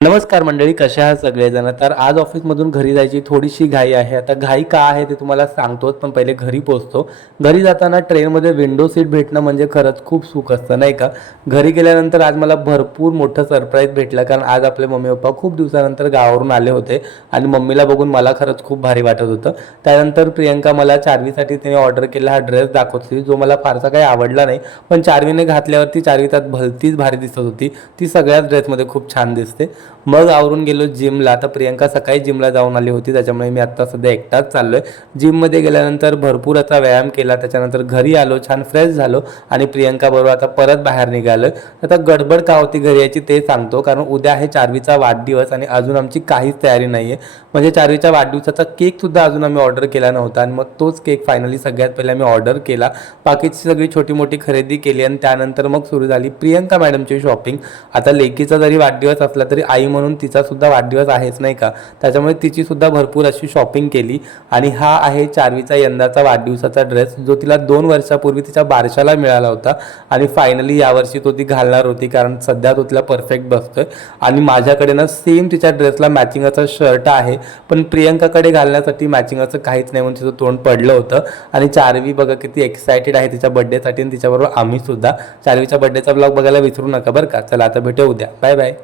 नमस्कार मंडळी, कशा आहात सगळेजण? तर आज ऑफिसमधून घरी जायची थोडीशी घाई आहे. आता घाई का आहे ते तुम्हाला सांगतोच, पण पहिले घरी पोहोचतो. घरी जाताना ट्रेनमध्ये विंडो सीट भेटणं म्हणजे खरंच खूप सुख असतं, नाही का? घरी गेल्यानंतर आज मला भरपूर मोठं सरप्राईज भेटलं, कारण आज आपले मम्मी पप्पा खूप दिवसानंतर गावावरून आले होते आणि मम्मीला बघून मला खरंच खूप भारी वाटत होतं. त्यानंतर प्रियंका मला चार्वीसाठी तिने ऑर्डर केला हा ड्रेस दाखवत होती, जो मला फारसा काही आवडला नाही, पण चार्वीने घातल्यावरती चार्वी त्यात भलतीच भारी दिसत होती. ती सगळ्याच ड्रेसमध्ये खूप छान दिसते. मग आवरून गेलो जिमला. आता प्रियंका सकाळी जिमला जाऊन आली होती, त्याच्यामुळे मी आत्ता सध्या एकटाच चाललोय. जिममध्ये गेल्यानंतर भरपूर आता व्यायाम केला, त्याच्यानंतर घरी आलो, छान फ्रेश झालो आणि प्रियंकाबरोबर आता परत बाहेर निघालोय. आता गडबड का होती घरी यायची ते सांगतो, कारण उद्या आहे चार्वीचा वाढदिवस आणि अजून आमची काहीच तयारी नाही आहे. म्हणजे चार्वीच्या वाढदिवसाचा केकसुद्धा अजून आम्ही ऑर्डर केला नव्हता आणि मग तोच केक फायनली सगळ्यात पहिले आम्ही ऑर्डर केला. बाकीची सगळी छोटी मोठी खरेदी केली आणि त्यानंतर मग सुरू झाली प्रियंका मॅडमची शॉपिंग. आता लेकीचा जरी वाढदिवस असला तरी आई म्हणून तिचा सुद्धा वाढदिवस आहेच, नाही का? त्याच्यामुळे तिची सुद्धा भरपूर अशी शॉपिंग केली आणि हा आहे चार्वीचा यंदाचा वाढदिवसाचा ड्रेस, जो तिला 2 वर्षापूर्वी तिच्या बारशाला मिळाला होता आणि फायनली यावर्षी तो ती घालणार होती, कारण सध्या तो तिला परफेक्ट बसतोय. आणि माझ्याकडे ना सेम तिच्या ड्रेसला मॅचिंग शर्ट आहे, पण प्रियंकाकडे घालण्यासाठी मॅचिंग काहीच नाही, म्हणून तिचं तोंड पडलं होतं. आणि चार्वी बघा किती एक्सायटेड आहे तिच्या बर्थडेसाठी आणि तिच्याबरोबर आम्ही सुद्धा. चार्वीच्या बर्थडेचा ब्लॉग बघायला विसरू नका बरं का. चला आता भेटू उद्या. Bye bye.